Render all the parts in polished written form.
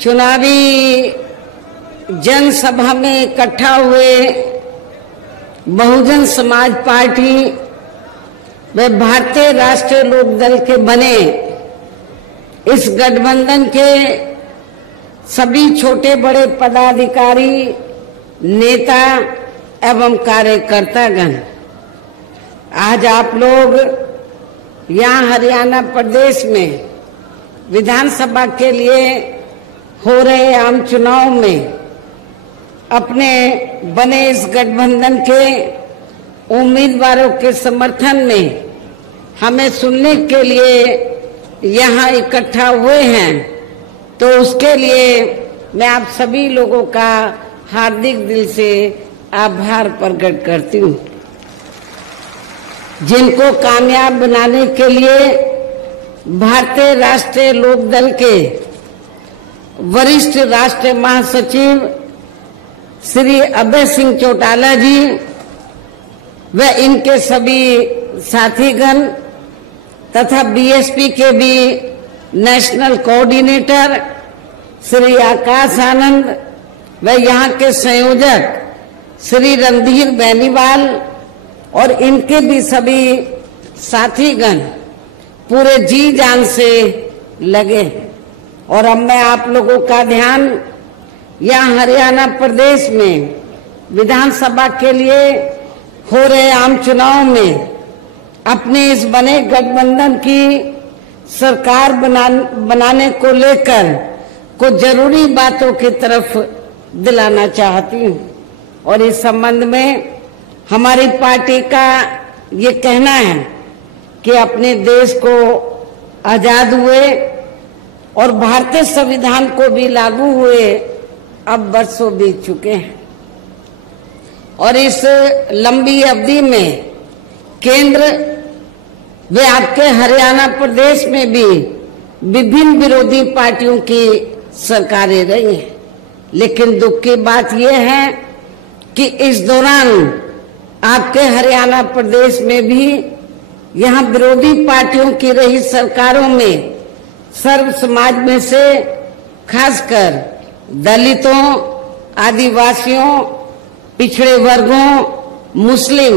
चुनावी जनसभा में इकट्ठा हुए बहुजन समाज पार्टी व भारतीय राष्ट्रीय लोकदल के बने इस गठबंधन के सभी छोटे बड़े पदाधिकारी, नेता एवं कार्यकर्तागण, आज आप लोग यहाँ हरियाणा प्रदेश में विधानसभा के लिए हो रहे आम चुनाव में अपने बने इस गठबंधन के उम्मीदवारों के समर्थन में हमें सुनने के लिए यहाँ इकट्ठा हुए हैं, तो उसके लिए मैं आप सभी लोगों का हार्दिक दिल से आभार प्रकट करती हूँ, जिनको कामयाब बनाने के लिए भारतीय राष्ट्रीय लोकदल के वरिष्ठ राष्ट्रीय महासचिव श्री अभय सिंह चौटाला जी व इनके सभी साथीगण तथा बीएसपी के भी नेशनल कोऑर्डिनेटर श्री आकाश आनंद व यहाँ के संयोजक श्री रणधीर बेनीवाल और इनके भी सभी साथीगण पूरे जी जान से लगे हैं। और अब मैं आप लोगों का ध्यान यहाँ हरियाणा प्रदेश में विधानसभा के लिए हो रहे आम चुनाव में अपने इस बने गठबंधन की सरकार बनाने को लेकर कुछ जरूरी बातों की तरफ दिलाना चाहती हूँ। और इस संबंध में हमारी पार्टी का ये कहना है कि अपने देश को आजाद हुए और भारतीय संविधान को भी लागू हुए अब वर्षों बीत चुके हैं, और इस लंबी अवधि में केंद्र व आपके हरियाणा प्रदेश में भी विभिन्न विरोधी पार्टियों की सरकारें रही हैं। लेकिन दुख की बात यह है कि इस दौरान आपके हरियाणा प्रदेश में भी यहाँ विरोधी पार्टियों की रही सरकारों में सर्व समाज में से खासकर दलितों, आदिवासियों, पिछड़े वर्गों, मुस्लिम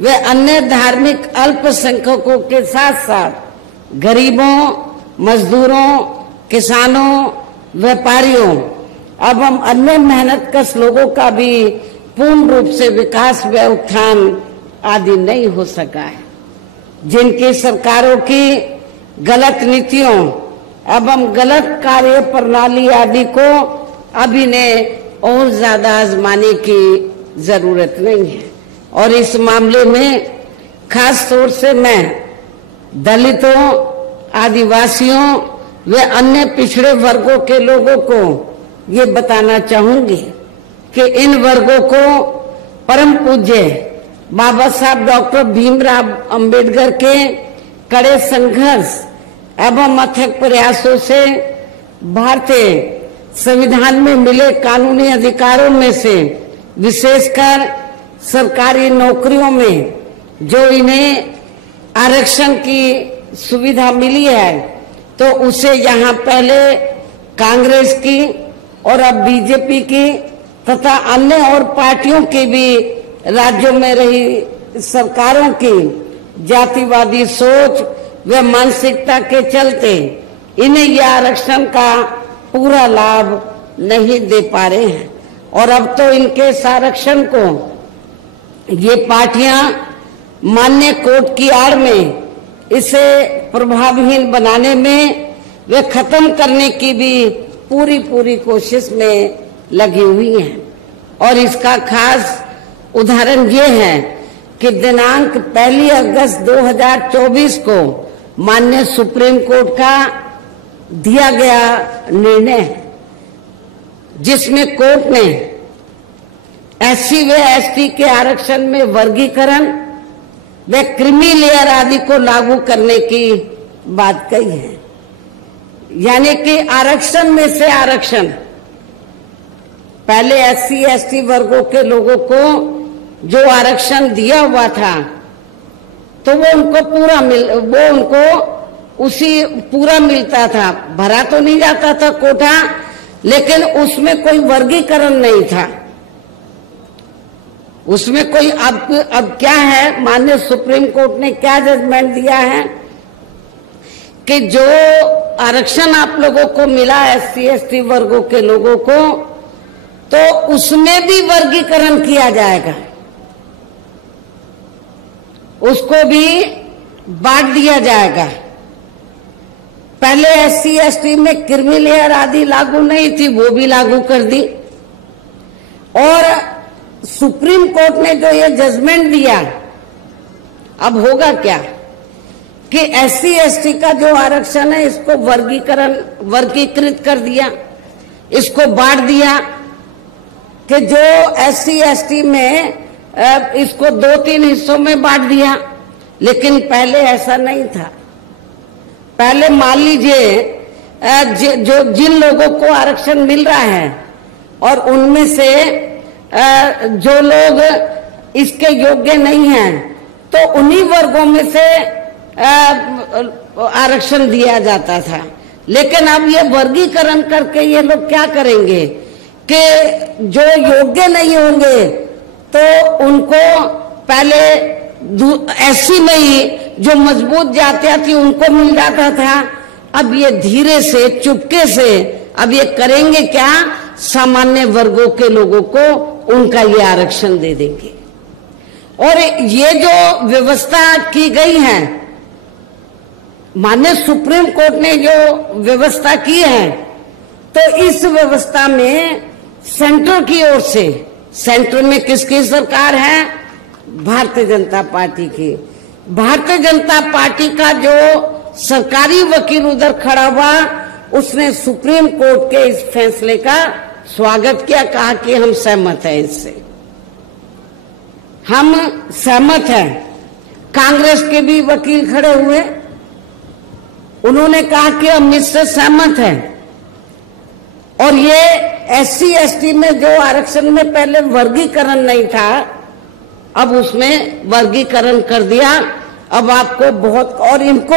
व अन्य धार्मिक अल्पसंख्यकों के साथ साथ गरीबों, मजदूरों, किसानों, व्यापारियों एवं अन्य मेहनतकश लोगों का भी पूर्ण रूप से विकास व उत्थान आदि नहीं हो सका है। जिनकी सरकारों की गलत नीतियों एवं गलत कार्य प्रणाली आदि को अभी ने और ज्यादा आजमाने की जरूरत नहीं है। और इस मामले में खास तौर से मैं दलितों, आदिवासियों व अन्य पिछड़े वर्गों के लोगों को ये बताना चाहूंगी कि इन वर्गों को परम पूज्य बाबा साहब डॉक्टर भीमराव अंबेडकर के कड़े संघर्ष एवं अथक प्रयासों से भारतीय संविधान में मिले कानूनी अधिकारों में से विशेषकर सरकारी नौकरियों में जो इन्हें आरक्षण की सुविधा मिली है, तो उसे यहाँ पहले कांग्रेस की और अब बीजेपी की तथा अन्य और पार्टियों की भी राज्यों में रही सरकारों की जातिवादी सोच व मानसिकता के चलते इन्हें यह आरक्षण का पूरा लाभ नहीं दे पा रहे हैं। और अब तो इनके इस आरक्षण को ये पार्टियां मान्य कोर्ट की आड़ में इसे प्रभावहीन बनाने में वे खत्म करने की भी पूरी कोशिश में लगी हुई हैं। और इसका खास उदाहरण ये है कि दिनांक 1 अगस्त 2024 को माननीय सुप्रीम कोर्ट का दिया गया निर्णय, जिसमें कोर्ट ने एससी व एसटी के आरक्षण में वर्गीकरण व क्रीमी लेयर आदि को लागू करने की बात कही है। यानी कि आरक्षण में से आरक्षण, पहले एससी एसटी वर्गों के लोगों को जो आरक्षण दिया हुआ था तो वो उनको पूरा मिलता था, भरा तो नहीं जाता था कोटा, लेकिन उसमें कोई वर्गीकरण नहीं था। उसमें कोई अब क्या है, माननीय सुप्रीम कोर्ट ने क्या जजमेंट दिया है कि जो आरक्षण आप लोगों को मिला SC ST वर्गों के लोगों को, तो उसमें भी वर्गीकरण किया जाएगा, उसको भी बांट दिया जाएगा। पहले SC ST में क्रीमी लेयर आदि लागू नहीं थी, वो भी लागू कर दी। और सुप्रीम कोर्ट ने जो ये जजमेंट दिया, अब होगा क्या कि SC ST का जो आरक्षण है इसको वर्गीकृत कर दिया, इसको बांट दिया कि जो SC ST में इसको 2-3 हिस्सों में बांट दिया। लेकिन पहले ऐसा नहीं था। पहले मान लीजिए जिन लोगों को आरक्षण मिल रहा है और उनमें से जो लोग इसके योग्य नहीं हैं, तो उन्हीं वर्गों में से आरक्षण दिया जाता था। लेकिन अब ये वर्गीकरण करके ये लोग क्या करेंगे कि जो योग्य नहीं होंगे तो उनको पहले SC में ही जो मजबूत जातियां थी उनको मिल जाता था। अब ये धीरे से चुपके से अब ये करेंगे क्या, सामान्य वर्गों के लोगों को उनका ये आरक्षण दे देंगे। और ये जो व्यवस्था की गई है, माननीय सुप्रीम कोर्ट ने जो व्यवस्था की है, तो इस व्यवस्था में सेंटर की ओर से, सेंटर में किसकी सरकार है, भारतीय जनता पार्टी की, भारतीय जनता पार्टी का जो सरकारी वकील उधर खड़ा हुआ, उसने सुप्रीम कोर्ट के इस फैसले का स्वागत किया, कहा कि हम सहमत हैं, इससे हम सहमत हैं। कांग्रेस के भी वकील खड़े हुए, उन्होंने कहा कि हम इससे सहमत हैं। और ये SC ST में जो आरक्षण में पहले वर्गीकरण नहीं था, अब उसमें वर्गीकरण कर दिया। अब आपको बहुत, और इनको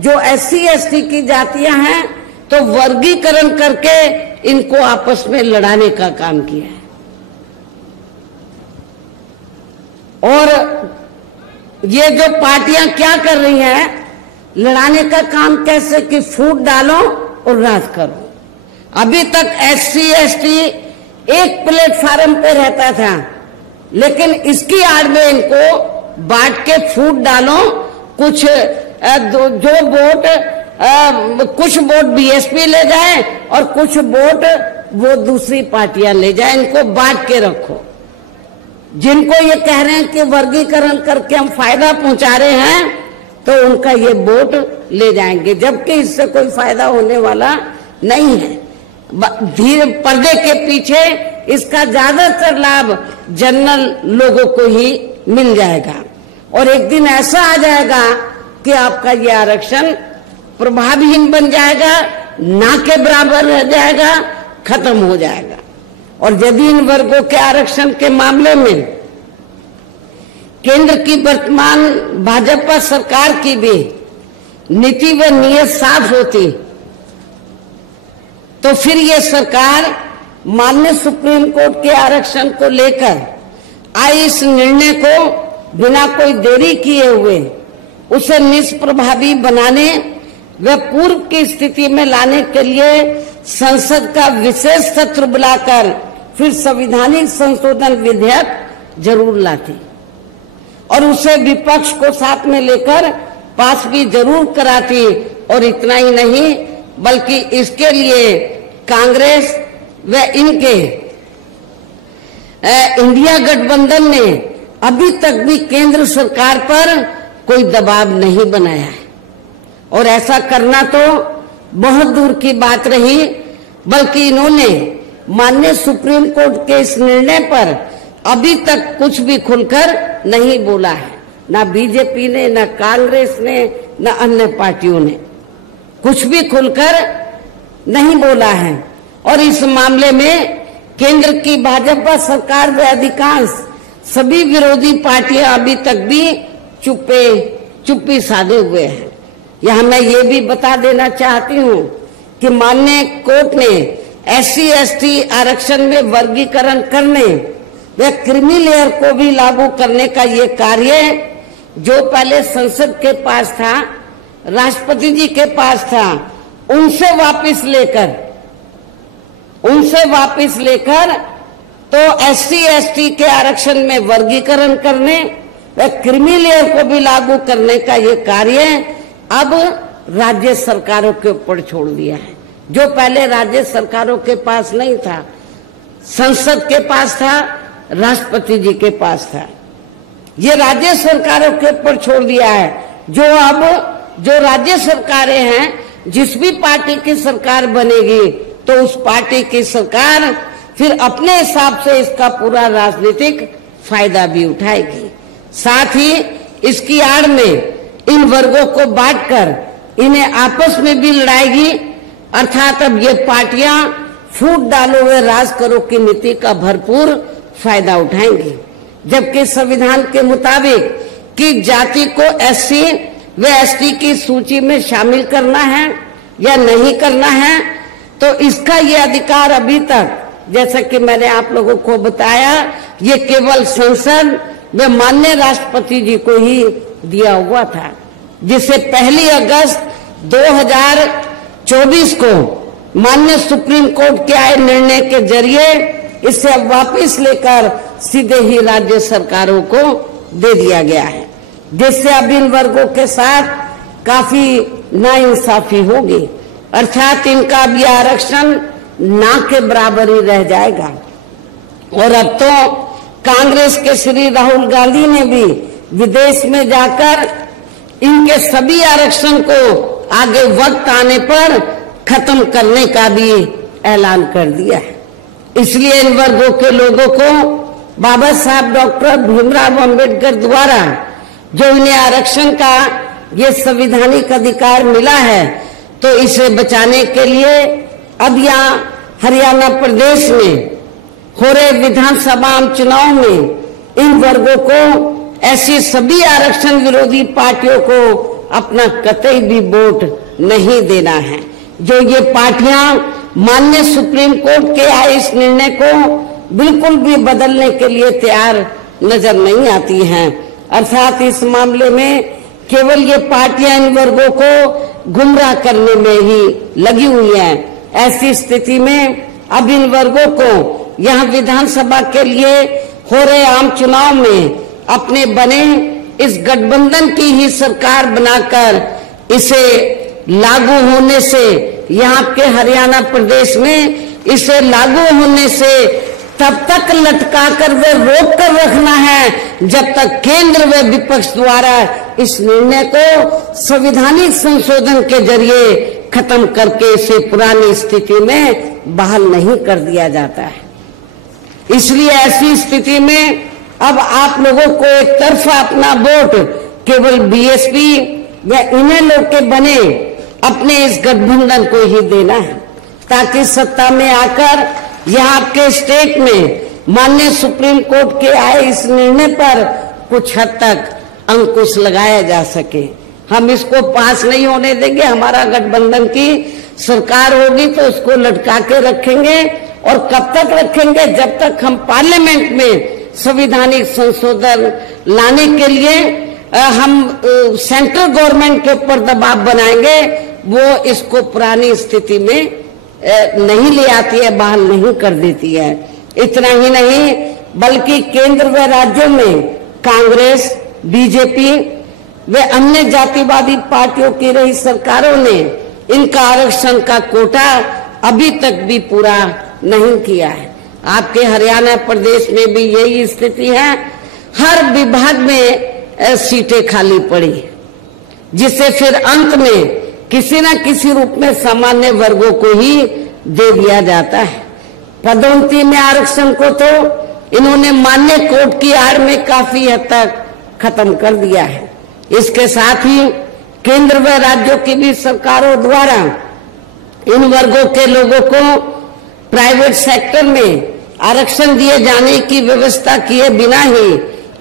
जो SC ST की जातियां हैं, तो वर्गीकरण करके इनको आपस में लड़ाने का काम किया है। और ये जो पार्टियां क्या कर रही हैं, लड़ाने का काम कैसे कि फूट डालो और राज करो। अभी तक SC ST एक प्लेटफार्म पे रहता था, लेकिन इसकी आड़ में इनको बांट के फूट डालो। कुछ जो वोट कुछ वोट BSP ले जाए और कुछ वोट वो दूसरी पार्टियां ले जाए, इनको बांट के रखो। जिनको ये कह रहे हैं कि वर्गीकरण करके हम फायदा पहुंचा रहे हैं, तो उनका ये वोट ले जाएंगे, जबकि इससे कोई फायदा होने वाला नहीं है। धीरे पर्दे के पीछे इसका ज्यादातर लाभ जनरल लोगों को ही मिल जाएगा। और एक दिन ऐसा आ जाएगा कि आपका ये आरक्षण प्रभावहीन बन जाएगा, ना के बराबर रह जाएगा, खत्म हो जाएगा। और यदि इन वर्गों के आरक्षण के मामले में केंद्र की वर्तमान भाजपा सरकार की भी नीति व नीयत साफ होती, तो फिर ये सरकार माननीय सुप्रीम कोर्ट के आरक्षण को लेकर आए इस निर्णय को बिना कोई देरी किए हुए उसे निष्प्रभावी बनाने व पूर्व की स्थिति में लाने के लिए संसद का विशेष सत्र बुलाकर फिर संवैधानिक संशोधन विधेयक जरूर लाती और उसे विपक्ष को साथ में लेकर पास भी जरूर कराती। और इतना ही नहीं, बल्कि इसके लिए कांग्रेस व इनके इंडिया गठबंधन ने अभी तक भी केंद्र सरकार पर कोई दबाव नहीं बनाया है। और ऐसा करना तो बहुत दूर की बात रही, बल्कि इन्होंने माननीय सुप्रीम कोर्ट के इस निर्णय पर अभी तक कुछ भी खुलकर नहीं बोला है। ना बीजेपी ने, ना कांग्रेस ने, ना अन्य पार्टियों ने कुछ भी खुलकर नहीं बोला है। और इस मामले में केंद्र की भाजपा सरकार व अधिकांश सभी विरोधी पार्टियां अभी तक भी चुप्पी साधे हुए हैं। यहां मैं ये भी बता देना चाहती हूं कि माननीय कोर्ट ने SC/ST आरक्षण में वर्गीकरण करने व क्रीमी लेयर को भी लागू करने का ये कार्य जो पहले संसद के पास था, राष्ट्रपति जी के पास था, उनसे वापस लेकर तो SC/ST के आरक्षण में वर्गीकरण करने व क्रीमी लेयर को भी लागू करने का ये कार्य अब राज्य सरकारों के ऊपर छोड़ दिया है। जो पहले राज्य सरकारों के पास नहीं था, संसद के पास था, राष्ट्रपति जी के पास था, ये राज्य सरकारों के ऊपर छोड़ दिया है। जो राज्य सरकारें हैं, जिस भी पार्टी की सरकार बनेगी तो उस पार्टी की सरकार फिर अपने हिसाब से इसका पूरा राजनीतिक फायदा भी उठाएगी। साथ ही इसकी आड़ में इन वर्गों को बांटकर इन्हें आपस में भी लड़ाएगी। अर्थात अब ये पार्टियां फूट डालो व राज करो की नीति का भरपूर फायदा उठाएंगी। जबकि संविधान के मुताबिक कि जाति को SC व ST की सूची में शामिल करना है या नहीं करना है, तो इसका ये अधिकार अभी तक, जैसा कि मैंने आप लोगों को बताया, ये केवल संसद व माननीय राष्ट्रपति जी को ही दिया हुआ था, जिसे 1 अगस्त 2024 को माननीय सुप्रीम कोर्ट के आए निर्णय के जरिए इसे अब वापस लेकर सीधे ही राज्य सरकारों को दे दिया गया है, जिससे अब इन वर्गों के साथ काफी नाइंसाफी होगी। अर्थात इनका अब यह आरक्षण ना के बराबर ही रह जाएगा। और अब तो कांग्रेस के श्री राहुल गांधी ने भी विदेश में जाकर इनके सभी आरक्षण को आगे वक्त आने पर खत्म करने का भी ऐलान कर दिया है। इसलिए इन वर्गों के लोगों को बाबा साहब डॉक्टर भीमराव अंबेडकर द्वारा जो इन्हें आरक्षण का ये संवैधानिक अधिकार मिला है, तो इसे बचाने के लिए अब यहाँ हरियाणा प्रदेश में हो रहे विधानसभा चुनाव में इन वर्गों को, ऐसी सभी आरक्षण विरोधी पार्टियों को अपना कतई भी वोट नहीं देना है। जो ये पार्टियां माननीय सुप्रीम कोर्ट के आए इस निर्णय को बिल्कुल भी बदलने के लिए तैयार नजर नहीं आती हैं। अर्थात इस मामले में केवल ये पार्टियां इन वर्गों को गुमराह करने में ही लगी हुई हैं। ऐसी स्थिति में अब इन वर्गों को यहाँ विधानसभा के लिए हो रहे आम चुनाव में अपने बने इस गठबंधन की ही सरकार बनाकर इसे लागू होने से, यहाँ के हरियाणा प्रदेश में इसे लागू होने से तब तक लटका कर वे रोक कर रखना है जब तक केंद्र व विपक्ष द्वारा इस निर्णय को संवैधानिक संशोधन के जरिए खत्म करके इसे पुरानी स्थिति में बहाल नहीं कर दिया जाता है। इसलिए ऐसी स्थिति में अब आप लोगों को एक तरफा अपना वोट केवल BSP या इन्हें लोग के बने अपने इस गठबंधन को ही देना है, ताकि सत्ता में आकर यहाँ आपके स्टेट में माननीय सुप्रीम कोर्ट के आए इस निर्णय पर कुछ हद तक अंकुश लगाया जा सके। हम इसको पास नहीं होने देंगे। हमारा गठबंधन की सरकार होगी तो उसको लटका के रखेंगे, और कब तक रखेंगे? जब तक हम पार्लियामेंट में संवैधानिक संशोधन लाने के लिए हम सेंट्रल गवर्नमेंट के ऊपर दबाव बनाएंगे, वो इसको पुरानी स्थिति में नहीं ले आती है, बहाल नहीं कर देती है। इतना ही नहीं, बल्कि केंद्र व राज्यों में कांग्रेस, बीजेपी व अन्य जातिवादी पार्टियों की रही सरकारों ने इनका आरक्षण का कोटा अभी तक भी पूरा नहीं किया है। आपके हरियाणा प्रदेश में भी यही स्थिति है। हर विभाग में सीटें खाली पड़ी, जिसे फिर अंत में किसी न किसी रूप में सामान्य वर्गों को ही दे दिया जाता है। पदोन्नति में आरक्षण को तो इन्होंने मान्य कोर्ट की आड़ में काफी हद तक खत्म कर दिया है। इसके साथ ही केंद्र व राज्यों की भी सरकारों द्वारा इन वर्गों के लोगों को प्राइवेट सेक्टर में आरक्षण दिए जाने की व्यवस्था किए बिना ही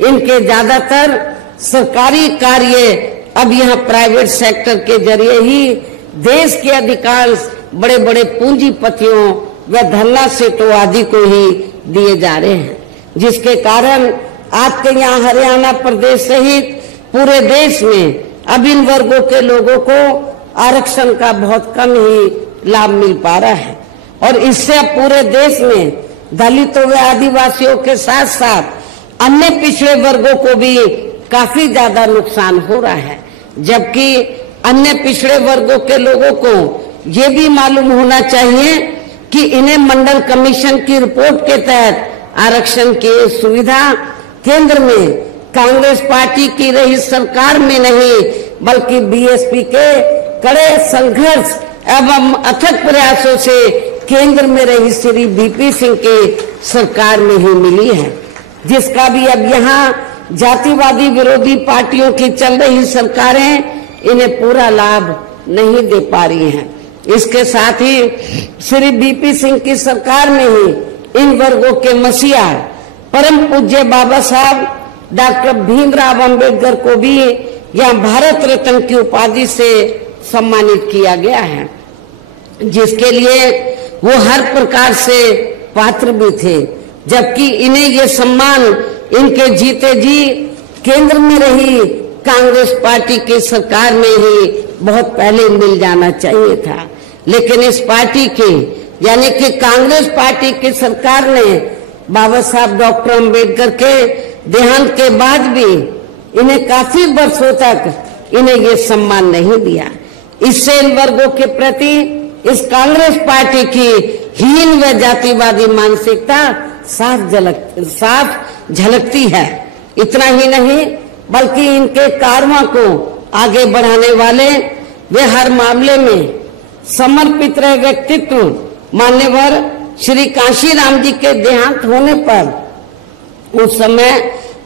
इनके ज्यादातर सरकारी कार्य अब यहाँ प्राइवेट सेक्टर के जरिए ही देश के अधिकांश बड़े बड़े पूंजीपतियों व धरना सीटों आदि को ही दिए जा रहे हैं, जिसके कारण आपके यहाँ हरियाणा प्रदेश सहित पूरे देश में अब इन वर्गों के लोगों को आरक्षण का बहुत कम ही लाभ मिल पा रहा है। और इससे अब पूरे देश में दलितों व आदिवासियों के साथ साथ अन्य पिछड़े वर्गों को भी काफी ज्यादा नुकसान हो रहा है, जबकि अन्य पिछड़े वर्गों के लोगों को ये भी मालूम होना चाहिए कि इन्हें मंडल कमीशन की रिपोर्ट के तहत आरक्षण की सुविधा केंद्र में कांग्रेस पार्टी की रही सरकार में नहीं बल्कि बीएसपी के कड़े संघर्ष एवं अथक प्रयासों से केंद्र में रही श्री वीपी सिंह के सरकार में ही मिली है, जिसका भी अब यहाँ जातिवादी विरोधी पार्टियों की चल रही सरकारें इन्हें पूरा लाभ नहीं दे पा रही हैं। इसके साथ ही श्री वीपी सिंह की सरकार में ही इन वर्गों के मसीहा परम पूज्य बाबा साहब डॉक्टर भीमराव अंबेडकर को भी यहाँ भारत रत्न की उपाधि से सम्मानित किया गया है, जिसके लिए वो हर प्रकार से पात्र भी थे, जबकि इन्हें ये सम्मान इनके जीते जी केंद्र में रही कांग्रेस पार्टी की सरकार में ही बहुत पहले मिल जाना चाहिए था। लेकिन इस पार्टी की यानी कि कांग्रेस पार्टी की सरकार ने बाबा साहब डॉक्टर अंबेडकर के देहांत के बाद भी इन्हें काफी वर्षों तक इन्हें ये सम्मान नहीं दिया। इससे इन वर्गों के प्रति इस कांग्रेस पार्टी की हीन व जातिवादी मानसिकता साफ झलकती है। इतना ही नहीं बल्कि इनके कारवां को आगे बढ़ाने वाले वे हर मामले में समर्पित रहे व्यक्तित्व मान्यवर श्री कांशीराम जी के देहांत होने पर उस समय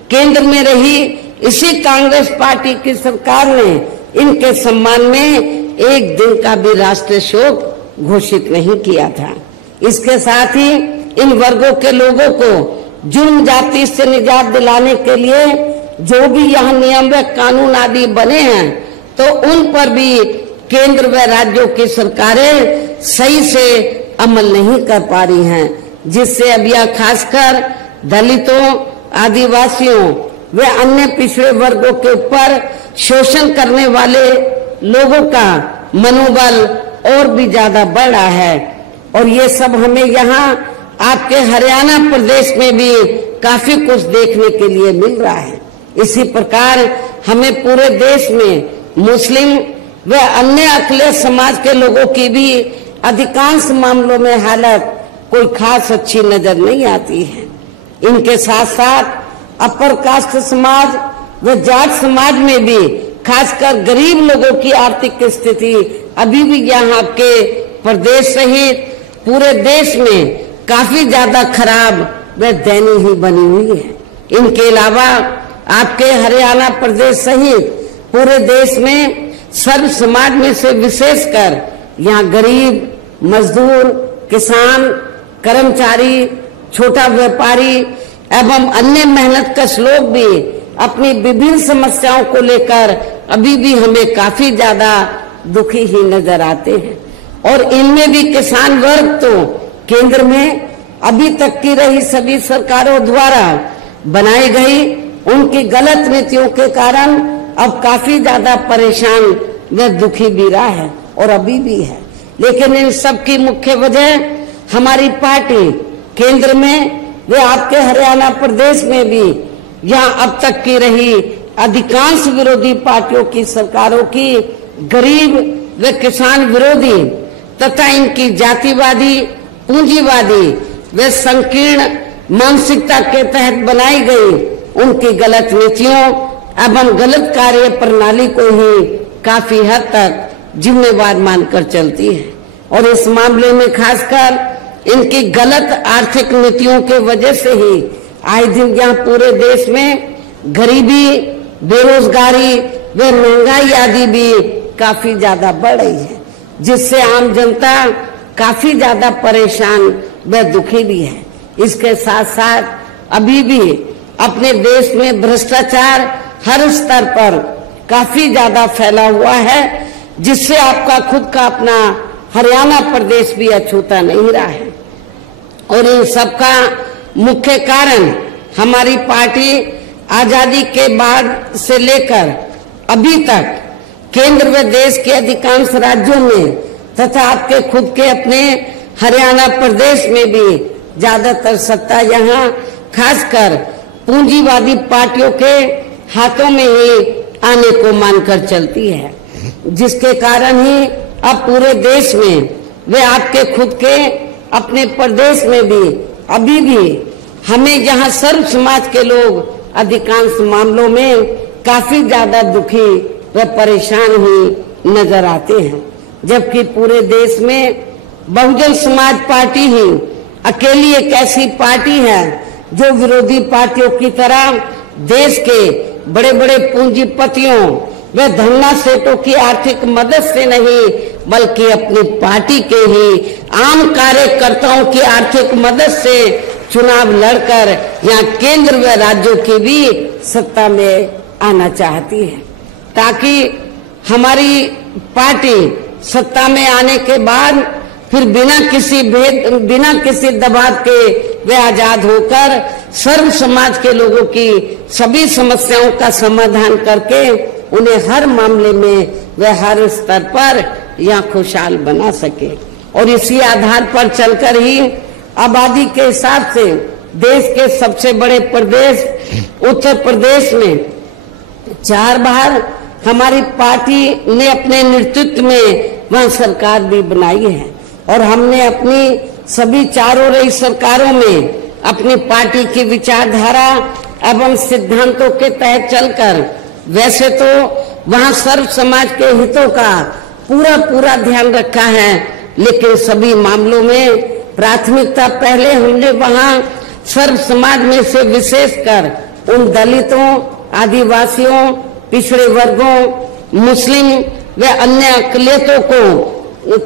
केंद्र में रही इसी कांग्रेस पार्टी की सरकार ने इनके सम्मान में एक दिन का भी राष्ट्रीय शोक घोषित नहीं किया था। इसके साथ ही इन वर्गों के लोगों को जुर्म जाति से निजात दिलाने के लिए जो भी यहाँ नियम व कानून आदि बने हैं तो उन पर भी केंद्र व राज्यों की सरकारें सही से अमल नहीं कर पा रही हैं, जिससे अब यह खासकर दलितों, आदिवासियों व अन्य पिछड़े वर्गों के ऊपर शोषण करने वाले लोगों का मनोबल और भी ज्यादा बढ़ रहा है। और ये सब हमें यहाँ आपके हरियाणा प्रदेश में भी काफी कुछ देखने के लिए मिल रहा है। इसी प्रकार हमें पूरे देश में मुस्लिम व अन्य अखिलेश समाज के लोगों की भी अधिकांश मामलों में हालत कोई खास अच्छी नजर नहीं आती है। इनके साथ साथ अपर कास्ट समाज व जाट समाज में भी खासकर गरीब लोगों की आर्थिक स्थिति अभी भी यहाँ आपके प्रदेश सहित पूरे देश में काफी ज्यादा खराब व दयनीय ही बनी हुई है। इनके अलावा आपके हरियाणा प्रदेश सहित पूरे देश में सर्व समाज में से विशेषकर यहाँ गरीब, मजदूर, किसान, कर्मचारी, छोटा व्यापारी एवं अन्य मेहनतकश लोग भी अपनी विभिन्न समस्याओं को लेकर अभी भी हमें काफी ज्यादा दुखी ही नजर आते हैं। और इनमें भी किसान वर्ग तो केंद्र में अभी तक की रही सभी सरकारों द्वारा बनाई गई उनकी गलत नीतियों के कारण अब काफी ज्यादा परेशान व दुखी भी रहा है और अभी भी है। लेकिन इन सब की मुख्य वजह हमारी पार्टी केंद्र में वे आपके हरियाणा प्रदेश में भी यहाँ अब तक की रही अधिकांश विरोधी पार्टियों की सरकारों की गरीब व किसान विरोधी तथा इनकी जातिवादी, पूंजीवादी व संकीर्ण मानसिकता के तहत बनाई गई उनकी गलत नीतियों एवं गलत कार्य प्रणाली को ही काफी हद तक जिम्मेवार मानकर चलती है। और इस मामले में खासकर इनकी गलत आर्थिक नीतियों के वजह से ही आए दिन यहाँ पूरे देश में गरीबी, बेरोजगारी व महंगाई आदि भी काफी ज्यादा बढ़ रही है, जिससे आम जनता काफी ज्यादा परेशान व दुखी भी है। इसके साथ साथ अभी भी अपने देश में भ्रष्टाचार हर स्तर पर काफी ज्यादा फैला हुआ है, जिससे आपका खुद का अपना हरियाणा प्रदेश भी अछूता नहीं रहा है। और इन सबका मुख्य कारण हमारी पार्टी आजादी के बाद से लेकर अभी तक केंद्र व देश के अधिकांश राज्यों में तथा आपके खुद के अपने हरियाणा प्रदेश में भी ज्यादातर सत्ता यहाँ खासकर पूंजीवादी पार्टियों के हाथों में ही आने को मानकर चलती है, जिसके कारण ही अब पूरे देश में वे आपके खुद के अपने प्रदेश में भी अभी भी हमें जहां सर्व समाज के लोग अधिकांश मामलों में काफी ज्यादा दुखी व परेशान ही नजर आते हैं, जबकि पूरे देश में बहुजन समाज पार्टी ही अकेली एक ऐसी पार्टी है जो विरोधी पार्टियों की तरह देश के बड़े बड़े पूंजीपतियों व धन्ना सेठों की आर्थिक मदद से नहीं बल्कि अपनी पार्टी के ही आम कार्यकर्ताओं की आर्थिक मदद से चुनाव लड़कर यहाँ केंद्र व राज्यों की भी सत्ता में आना चाहती है, ताकि हमारी पार्टी सत्ता में आने के बाद फिर बिना किसी दबाव के वे आजाद होकर सर्व समाज के लोगों की सभी समस्याओं का समाधान करके उन्हें हर मामले में वे हर स्तर पर यहाँ खुशहाल बना सके। और इसी आधार पर चलकर ही आबादी के हिसाब से देश के सबसे बड़े प्रदेश उत्तर प्रदेश में 4 बार हमारी पार्टी ने अपने नेतृत्व में वहाँ सरकार भी बनाई है और हमने अपनी सभी चारों रही सरकारों में अपनी पार्टी की विचारधारा एवं सिद्धांतों के तहत चलकर वैसे तो वहाँ सर्व समाज के हितों का पूरा ध्यान रखा है, लेकिन सभी मामलों में प्राथमिकता पहले हमने वहाँ सर्व समाज में से विशेषकर उन दलितों, आदिवासियों, पिछड़े वर्गों, मुस्लिम व अन्य अकलियतों को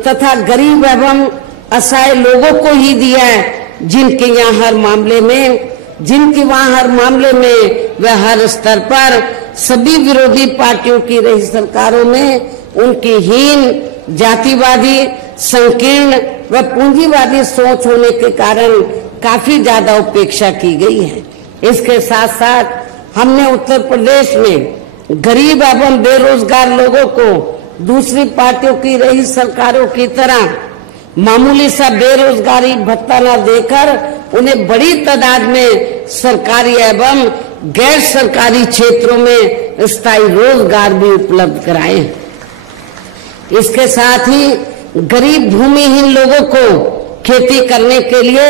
तथा गरीब एवं असहाय लोगों को ही दिया है, जिनके वहाँ हर मामले में व हर स्तर पर सभी विरोधी पार्टियों की रही सरकारों में उनकी हीन, जातिवादी, संकीर्ण व पूंजीवादी सोच होने के कारण काफी ज्यादा उपेक्षा की गई है। इसके साथ साथ हमने उत्तर प्रदेश में गरीब एवं बेरोजगार लोगों को दूसरी पार्टियों की रही सरकारों की तरह मामूली सा बेरोजगारी भत्ता न देकर उन्हें बड़ी तादाद में सरकारी एवं गैर सरकारी क्षेत्रों में स्थायी रोजगार भी उपलब्ध कराए। इसके साथ ही गरीब भूमिहीन लोगों को खेती करने के लिए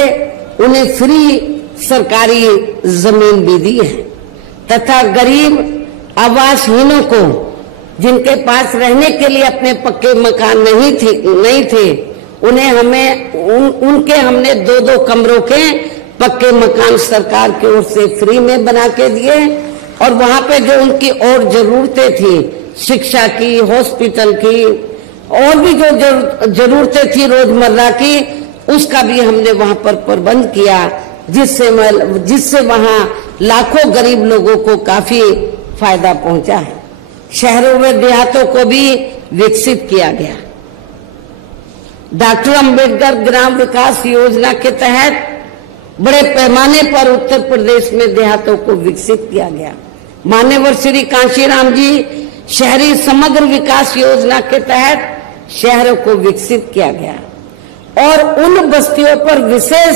उन्हें फ्री सरकारी जमीन भी दी है तथा गरीब आवासहीनों को जिनके पास रहने के लिए अपने पक्के मकान नहीं थे उन्हें हमने 2-2 कमरों के पक्के मकान सरकार की ओर से फ्री में बना के दिए और वहां पे जो उनकी और जरूरतें थी शिक्षा की, हॉस्पिटल की और भी जो जरूरतें थी रोजमर्रा की उसका भी हमने वहां पर प्रबंध किया, जिससे वहां लाखों गरीब लोगों को काफी फायदा पहुंचा है। शहरों व देहातों को भी विकसित किया गया। डॉक्टर अंबेडकर ग्राम विकास योजना के तहत बड़े पैमाने पर उत्तर प्रदेश में देहातों को विकसित किया गया। मान्यवर श्री कांशीराम जी शहरी समग्र विकास योजना के तहत शहरों को विकसित किया गया और उन बस्तियों पर विशेष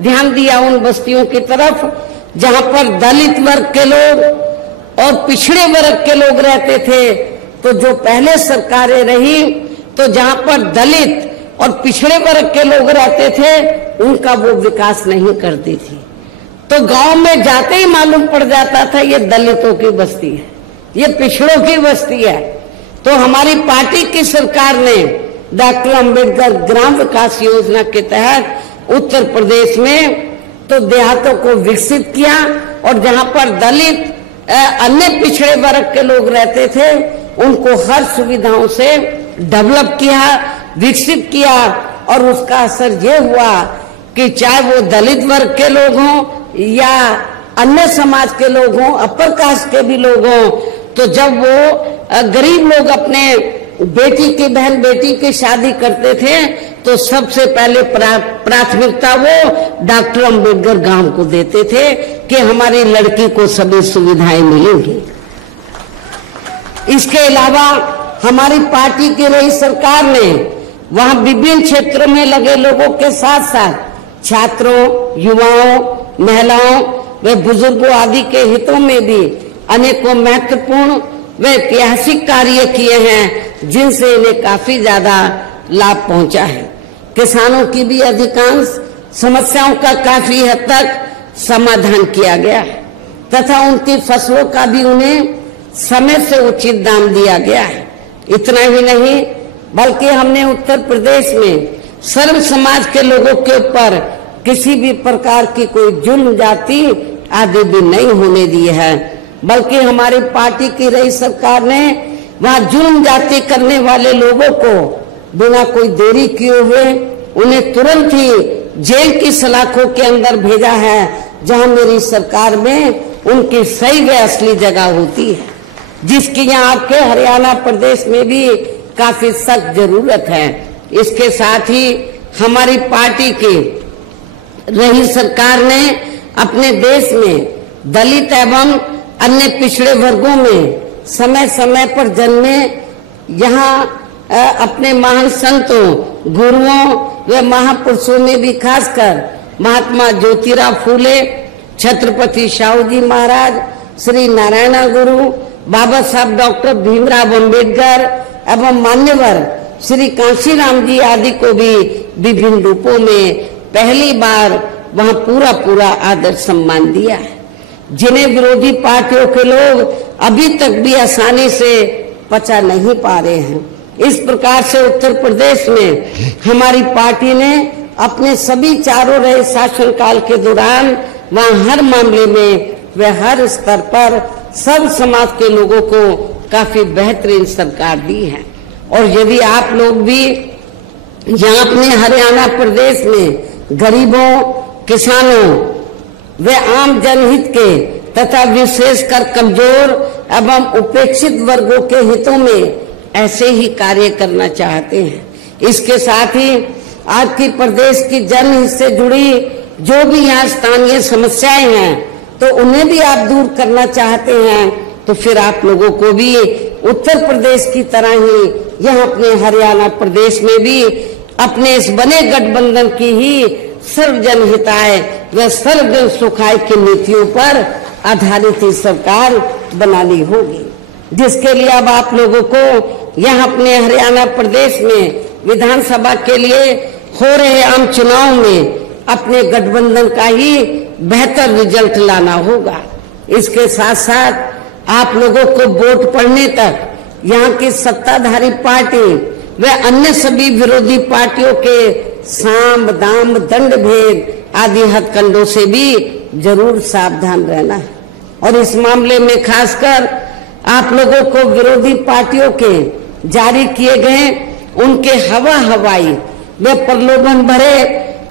ध्यान दिया, उन बस्तियों की तरफ जहां पर दलित वर्ग के लोग और पिछड़े वर्ग के लोग रहते थे। तो जो पहले सरकारें रही तो जहां पर दलित और पिछड़े वर्ग के लोग रहते थे उनका वो विकास नहीं करती थी, तो गांव में जाते ही मालूम पड़ जाता था ये दलितों की बस्ती है, ये पिछड़ों की बस्ती है। तो हमारी पार्टी की सरकार ने डॉक्टर अंबेडकर ग्राम विकास योजना के तहत उत्तर प्रदेश में तो देहातों को विकसित किया और जहां पर दलित अन्य पिछड़े वर्ग के लोग रहते थे उनको हर सुविधाओं से डेवलप किया, विकसित किया और उसका असर ये हुआ कि चाहे वो दलित वर्ग के लोग हों या अन्य समाज के लोग हों, अपर कास्ट के भी लोग हों, तो जब वो गरीब लोग अपने बेटी की शादी करते थे तो सबसे पहले प्राथमिकता वो डॉक्टर अंबेडकर गांव को देते थे कि हमारी लड़की को सभी सुविधाएं मिलेंगी। इसके अलावा हमारी पार्टी की रही सरकार ने वहां विभिन्न क्षेत्रों में लगे लोगों के साथ साथ छात्रों, युवाओं, महिलाओं व बुजुर्गों आदि के हितों में भी अनेकों महत्वपूर्ण व ऐतिहासिक कार्य किए हैं जिनसे इन्हें काफी ज्यादा लाभ पहुंचा है। किसानों की भी अधिकांश समस्याओं का काफी हद तक समाधान किया गया है तथा उनकी फसलों का भी उन्हें समय से उचित दाम दिया गया है। इतना ही नहीं बल्कि हमने उत्तर प्रदेश में सर्व समाज के लोगों के ऊपर किसी भी प्रकार की कोई जुल्म जाति आदि भी नहीं होने दी है, बल्कि हमारी पार्टी की रही सरकार ने वहां जुल्म जाति करने वाले लोगों को बिना कोई देरी किए हुए उन्हें तुरंत ही जेल की सलाखों के अंदर भेजा है, जहां मेरी सरकार में उनकी सही व असली जगह होती है, जिसकी यहाँ आपके हरियाणा प्रदेश में भी काफी सख्त जरूरत है। इसके साथ ही हमारी पार्टी की रही सरकार ने अपने देश में दलित एवं अन्य पिछड़े वर्गों में समय समय पर जन्मे यहाँ अपने महान संतों, गुरुओं व महापुरुषों में भी खासकर महात्मा ज्योतिराव फूले, छत्रपति शाहू जी महाराज, श्री नारायण गुरु, बाबा साहब डॉक्टर भीमराव अंबेडकर एवं मान्यवर श्री कांशीराम जी आदि को भी विभिन्न रूपों में पहली बार वहां पूरा आदर सम्मान दिया है, जिन्हें विरोधी पार्टियों के लोग अभी तक भी आसानी से पचा नहीं पा रहे हैं। इस प्रकार से उत्तर प्रदेश में हमारी पार्टी ने अपने सभी चारों रहे शासनकाल के दौरान वहां हर मामले में व हर स्तर पर सब समाज के लोगों को काफी बेहतरीन सरकार दी है। और यदि आप लोग भी यहाँ अपने हरियाणा प्रदेश में गरीबों, किसानों व आम जनहित के तथा विशेषकर कमजोर एवं उपेक्षित वर्गों के हितों में ऐसे ही कार्य करना चाहते हैं, इसके साथ ही आपकी प्रदेश की जनहित से जुड़ी जो भी यहाँ स्थानीय समस्याएं हैं तो उन्हें भी आप दूर करना चाहते हैं, तो फिर आप लोगों को भी उत्तर प्रदेश की तरह ही यहाँ अपने हरियाणा प्रदेश में भी अपने इस बने गठबंधन की ही सर्व जनहिताय व सर्व जन सुखाय की नीतियों पर आधारित ही सरकार बनानी होगी, जिसके लिए अब आप लोगों को यहाँ अपने हरियाणा प्रदेश में विधानसभा के लिए हो रहे आम चुनाव में अपने गठबंधन का ही बेहतर रिजल्ट लाना होगा। इसके साथ साथ आप लोगों को वोट पड़ने तक यहाँ की सत्ताधारी पार्टी व अन्य सभी विरोधी पार्टियों के साम दाम दंड भेद आदि हथकंडों से भी जरूर सावधान रहना है। और इस मामले में खासकर आप लोगों को विरोधी पार्टियों के जारी किए गए उनके हवाई व प्रलोभन भरे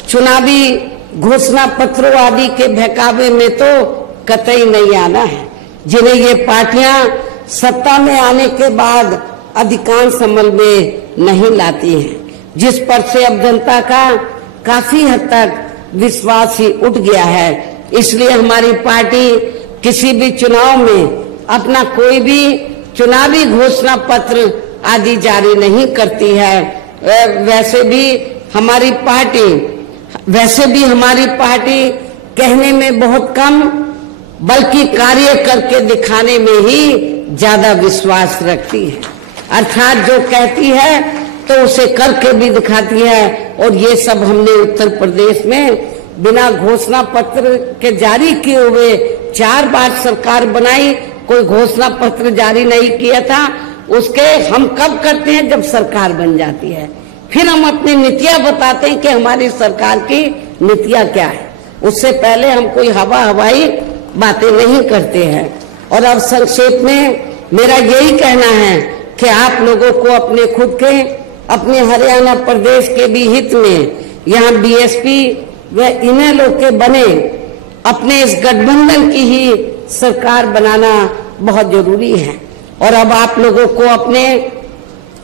चुनावी घोषणा पत्रों आदि के बहकावे में तो कतई नहीं आना है, जिन्हें ये पार्टियां सत्ता में आने के बाद अधिकांश अमल में नहीं लाती हैं, जिस पर से अब जनता का काफी हद तक विश्वास ही उठ गया है। इसलिए हमारी पार्टी किसी भी चुनाव में अपना कोई भी चुनावी घोषणा पत्र आदि जारी नहीं करती है। वैसे भी हमारी पार्टी कहने में बहुत कम बल्कि कार्य करके दिखाने में ही ज्यादा विश्वास रखती है, अर्थात जो कहती है तो उसे करके भी दिखाती है। और ये सब हमने उत्तर प्रदेश में बिना घोषणा पत्र के जारी किए हुए 4 बार सरकार बनाई, कोई घोषणा पत्र जारी नहीं किया था। उसके हम कब करते हैं? जब सरकार बन जाती है, फिर हम अपनी नीतियां बताते हैं कि हमारी सरकार की नीतियां क्या है। उससे पहले हम कोई हवाई बातें नहीं करते हैं। और अब संक्षेप में मेरा यही कहना है कि आप लोगों को अपने खुद के, अपने हरियाणा प्रदेश के भी हित में यहाँ बीएसपी व इनेलो के बने अपने इस गठबंधन की ही सरकार बनाना बहुत जरूरी है। और अब आप लोगों को अपने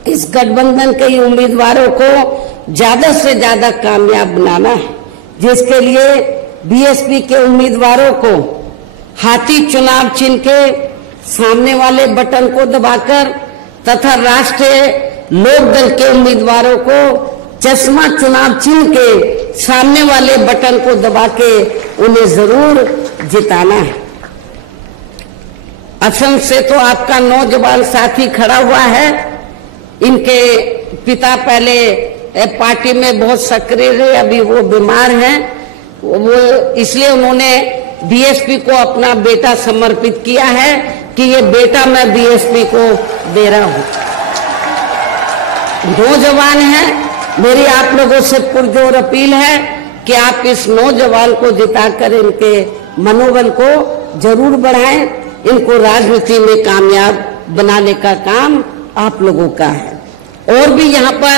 इस गठबंधन के उम्मीदवारों को ज्यादा से ज्यादा कामयाब बनाना है, जिसके लिए बीएसपी के उम्मीदवारों को हाथी चुनाव चिन्ह के सामने वाले बटन को दबाकर तथा राष्ट्रीय लोकदल के उम्मीदवारों को चश्मा चुनाव चिन्ह के सामने वाले बटन को दबा के उन्हें जरूर जिताना है। असम से तो आपका नौजवान साथी खड़ा हुआ है। इनके पिता पहले पार्टी में बहुत सक्रिय रहे, अभी वो बीमार हैं, वो इसलिए उन्होंने बीएसपी को अपना बेटा समर्पित किया है कि ये बेटा मैं बीएसपी को दे रहा हूं। नौजवान है, मेरी आप लोगों से पुरजोर अपील है कि आप इस नौजवान को जिताकर इनके मनोबल को जरूर बढ़ाएं। इनको राजनीति में कामयाब बनाने का काम आप लोगों का है। और भी यहाँ पर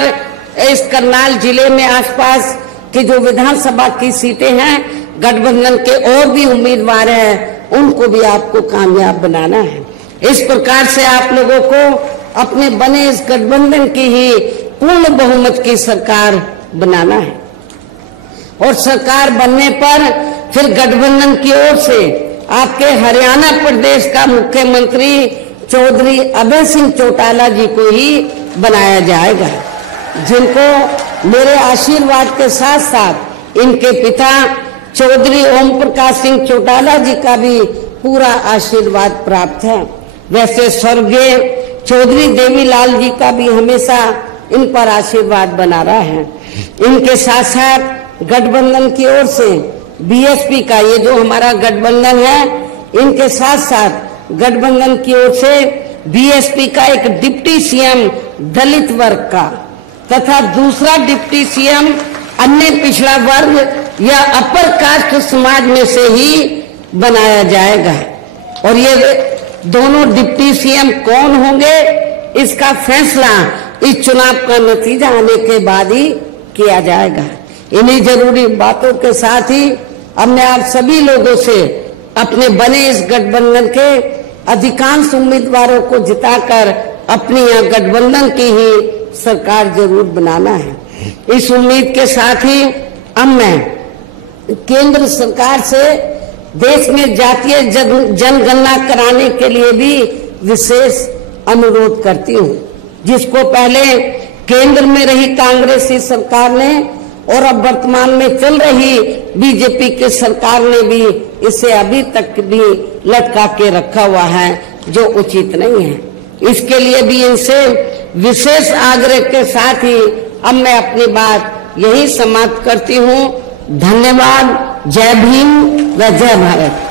इस करनाल जिले में आसपास की जो विधानसभा की सीटें हैं, गठबंधन के और भी उम्मीदवार हैं, उनको भी आपको कामयाब बनाना है। इस प्रकार से आप लोगों को अपने बने इस गठबंधन की ही पूर्ण बहुमत की सरकार बनाना है। और सरकार बनने पर फिर गठबंधन की ओर से आपके हरियाणा प्रदेश का मुख्यमंत्री चौधरी अभय सिंह चौटाला जी को ही बनाया जाएगा, जिनको मेरे आशीर्वाद के साथ साथ इनके पिता चौधरी ओम प्रकाश सिंह चौटाला जी का भी पूरा आशीर्वाद प्राप्त है। वैसे स्वर्गीय चौधरी देवीलाल जी का भी हमेशा इन पर आशीर्वाद बना रहा है। इनके साथ साथ गठबंधन की ओर से बीएसपी का, ये जो हमारा गठबंधन है, इनके साथ साथ गठबंधन की ओर से बीएसपी का एक डिप्टी सीएम दलित वर्ग का तथा दूसरा डिप्टी सीएम अन्य पिछड़ा वर्ग या अपर कास्ट समाज में से ही बनाया जाएगा। और ये दोनों डिप्टी सीएम कौन होंगे, इसका फैसला इस चुनाव का नतीजा आने के बाद ही किया जाएगा। इन्हीं जरूरी बातों के साथ ही अब मैं आप सभी लोगों से अपने बने इस गठबंधन के अधिकांश उम्मीदवारों को जिताकर अपनी यह गठबंधन की ही सरकार जरूर बनाना है। इस उम्मीद के साथ ही अब मैं केंद्र सरकार से देश में जातीय जनगणना कराने के लिए भी विशेष अनुरोध करती हूँ, जिसको पहले केंद्र में रही कांग्रेसी सरकार ने और अब वर्तमान में चल रही बीजेपी की सरकार ने भी इसे अभी तक भी लटका के रखा हुआ है, जो उचित नहीं है। इसके लिए भी इनसे विशेष आग्रह के साथ ही अब मैं अपनी बात यही समाप्त करती हूँ। धन्यवाद। जय भीम व जय भारत।